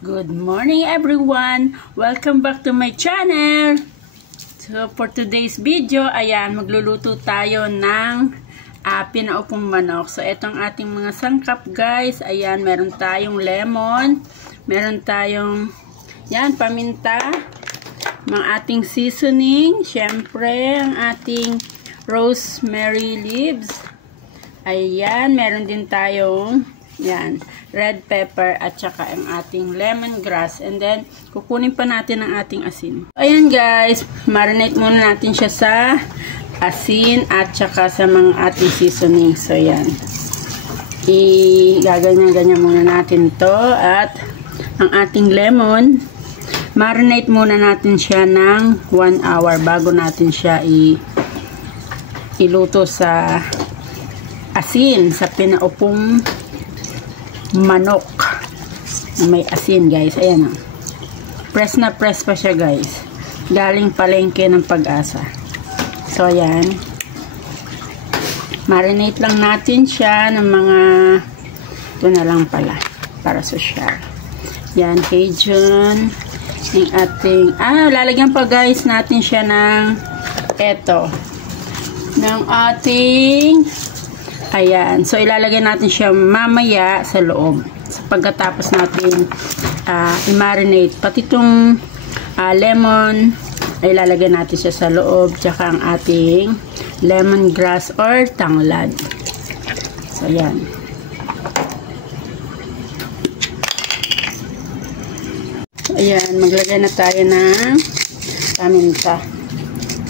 Good morning everyone! Welcome back to my channel! So for today's video, ayan, magluluto tayo ng pinaupong manok. So itong ating mga sangkap guys, ayan, meron tayong lemon, meron tayong yan, paminta, mga ating seasoning, syempre ang ating rosemary leaves, ayan, meron din tayong yan, red pepper at saka ang ating lemongrass. And then, kukunin pa natin ang ating asin. Ayan guys, marinate muna natin siya sa asin at saka sa mga ating seasoning. So yan, gaganyan-ganyan muna natin to. At ang ating lemon, marinate muna natin siya ng 1 hour bago natin siya iluto sa asin, sa pinaupong manok. May asin guys, ayan o. Press na press pa siya guys. Galing palengke ng Pag-asa. So ayan. Marinate lang natin siya ng mga ito na lang pala para sa share. Yan, Cajun. Yung ating lalagyan pa guys natin siya ng eto. Ng ating ayan. So, ilalagay natin siya mamaya sa loob. So, pagkatapos natin i-marinate. Pati itong lemon, ay ilalagay natin siya sa loob. Tsaka ang ating lemongrass or tanglad. So, ayan. So, ayan. Maglagay na tayo ng paminta.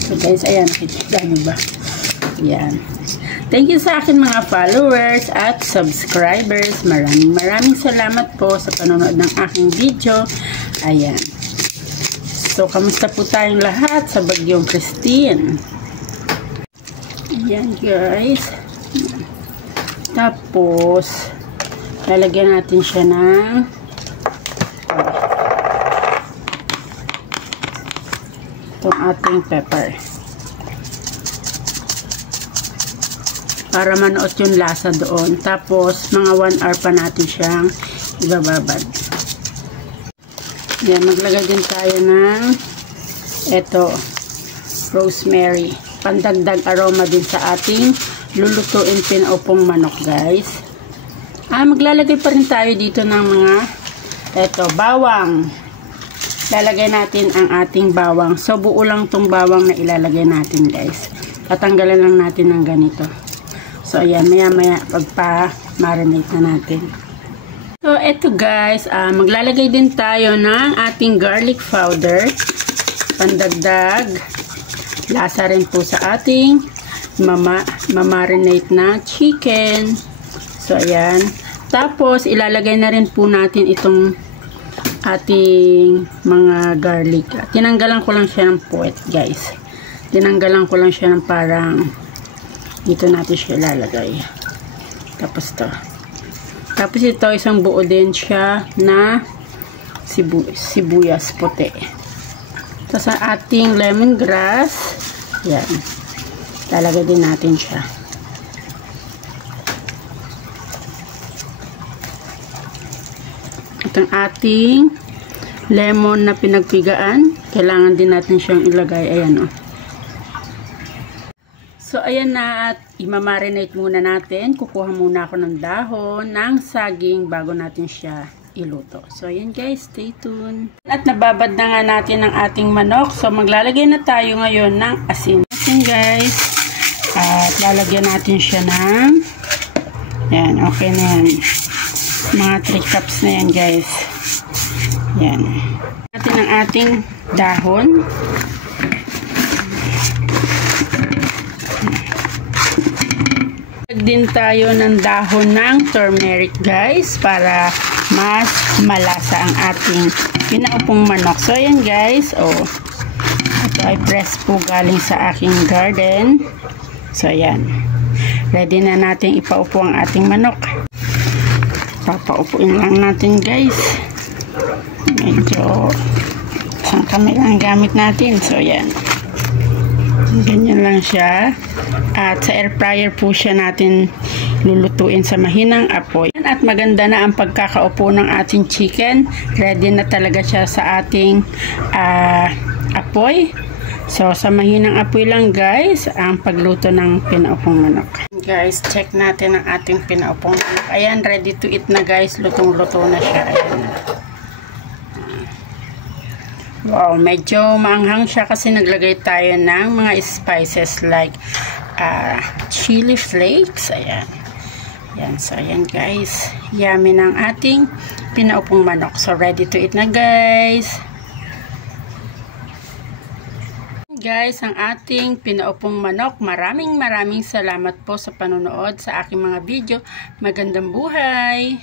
So, guys, ayan. Nakikita nyo ba? Ayan. Thank you sa akin mga followers at subscribers. Maraming salamat po sa panonood ng aking video. Ayan. So, kamusta po tayong lahat sa Bagyong Christine? Ayan guys. Tapos, lalagyan natin siya ng itong ating pepper. Para manuot yung lasa doon. Tapos, mga 1 hour pa natin siyang ibababad. Yan, maglagay din tayo ng eto, rosemary. Pandagdag aroma din sa ating lulutuin pinaupong manok, guys. Maglalagay pa rin tayo dito ng mga eto, bawang. Lalagay natin ang ating bawang. So, buo lang tong bawang na ilalagay natin, guys. Tatanggalan lang natin ng ganito. So, ayan, maya-maya pagpa-marinate na natin. So, eto guys, maglalagay din tayo ng ating garlic powder. Pandagdag. Lasa rin po sa ating mamarinate na chicken. So, ayan. Tapos, ilalagay na rin po natin itong ating mga garlic. Tinanggalan ko lang siya ng puwet, guys. Tinanggalan ko lang siya ng parang dito natin siya ilalagay. Tapos to. Tapos ito, isang buo din siya na sibuyas puti. Tapos ang ating lemongrass. Yan. Lalagay din natin siya. Itong ating lemon na pinagpigaan. Kailangan din natin siyang ilagay. Ayan o. So, ayan na at imamarinate muna natin. Kukuha muna ako ng dahon ng saging bago natin siya iluto. So, ayan guys, stay tuned. At nababad na nga natin ang ating manok. So, maglalagay na tayo ngayon ng asin. Asin guys. At lalagyan natin siya ng yan, okay na yan. Mga 3 cups na yan guys. Yan. Natin ang ating dahon. Din tayo ng dahon ng turmeric guys para mas malasa ang ating pinaupong manok. So ayan guys, ito ay press po galing sa aking garden. So ayan, ready na natin ipaupo ang ating manok. Papaupuin lang natin guys. Medyo isang kamay lang gamit natin. So ayan, ganyan lang siya. At sa air fryer po siya natin lulutuin sa mahinang apoy. At at maganda na ang pagkakaupo ng ating chicken. Ready na talaga siya sa ating apoy. So, sa mahinang apoy lang guys, ang pagluto ng pinaupong manok. Guys, check natin ang ating pinaupong manok. Ayan, ready to eat na guys. Lutong-luto na siya. Ayan. Wow, medyo maanghang siya kasi naglagay tayo ng mga spices like chili flakes. Ayan. Ayan, so ayan guys. Yummy ng ating pinaupong manok. So, ready to eat na guys. Guys, ang ating pinaupong manok. Maraming salamat po sa panonood sa aking mga video. Magandang buhay!